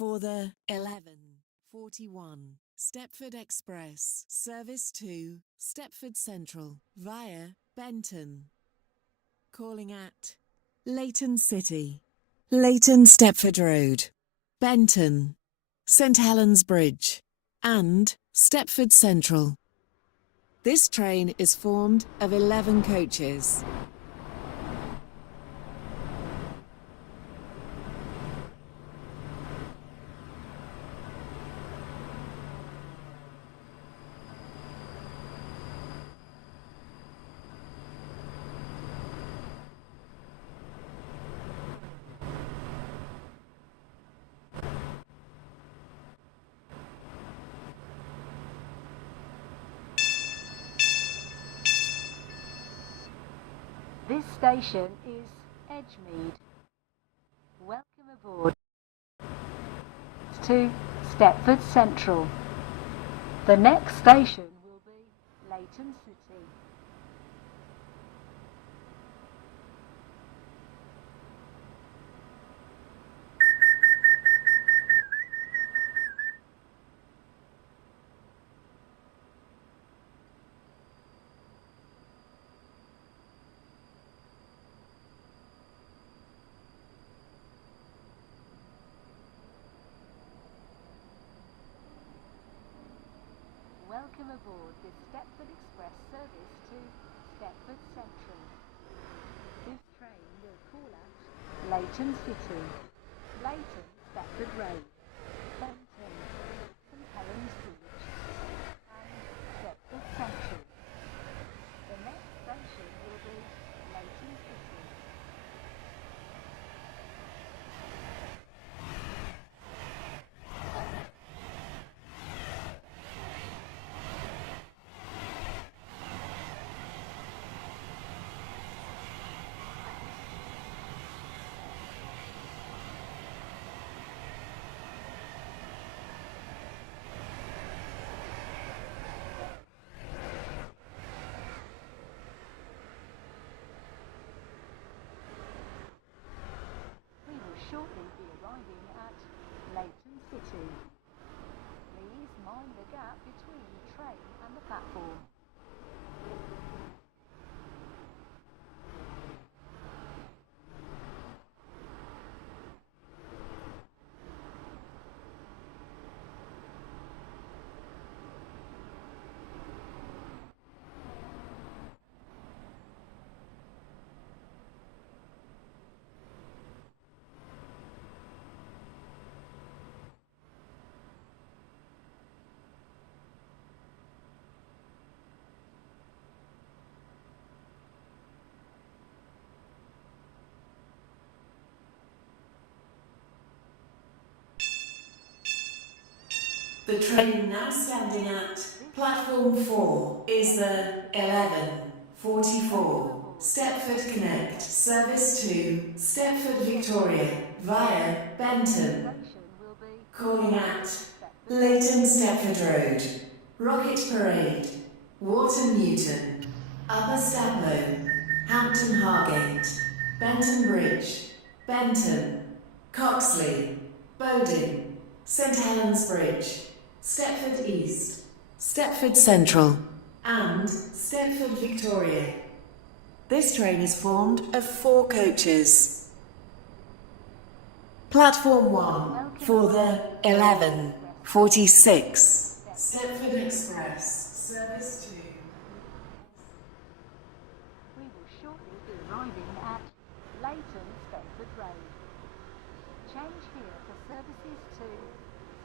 for the 11:41 Stepford Express service to Stepford Central via Benton. Calling at Leighton City, Leighton Stepford Road, Benton, St Helens Bridge, and Stepford Central. This train is formed of 11 coaches. This station is Edgemead. Welcome aboard to Stepford Central. The next station will be Leighton City. Welcome aboard this Stepford Express service to Stepford Central. This train will call at Leighton City, Leighton Stepford Road, Benton, St Helens Bridge, and Stepford Central. The next station will be Leighton City. Shortly be arriving at Leighton City. Please mind the gap between the train and the platform. The train now standing at platform 4 is the 11:44 Stepford Connect service to Stepford Victoria via Benton. Calling at Leighton Stepford Road, Rocket Parade, Wharton Newton, Upper Staplow, Hampton Hargate, Benton Bridge, Benton, Coxley, Bowding, St Helens Bridge, Stepford East, Stepford Central, and Stepford Victoria. This train is formed of 4 coaches. Platform 1 for the 11:46 Stepford Express service to. We will shortly be arriving at Leighton Stepford Road. Change here for services to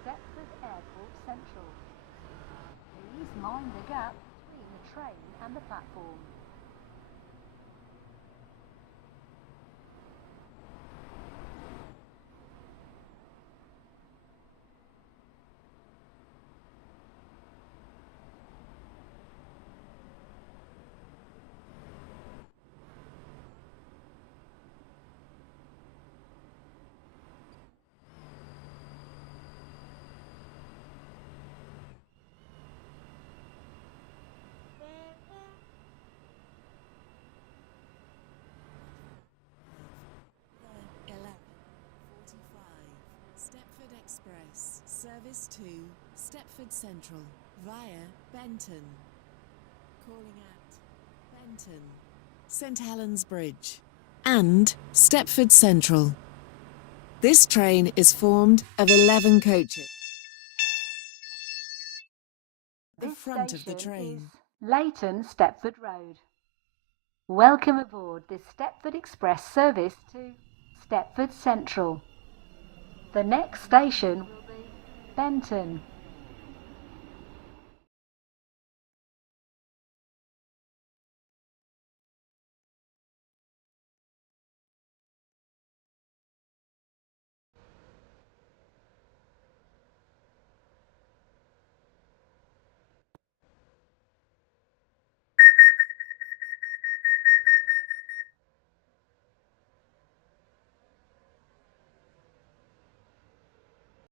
Stepford Airport Central. Please mind the gap between the train and the platform. Stepford Express, service to Stepford Central via Benton. Calling at Benton, St Helens Bridge, and Stepford Central. This train is formed of 11 coaches. The This front of the station train. is Leighton Stepford Road. Welcome aboard this Stepford Express service to Stepford Central. The next station will be Benton.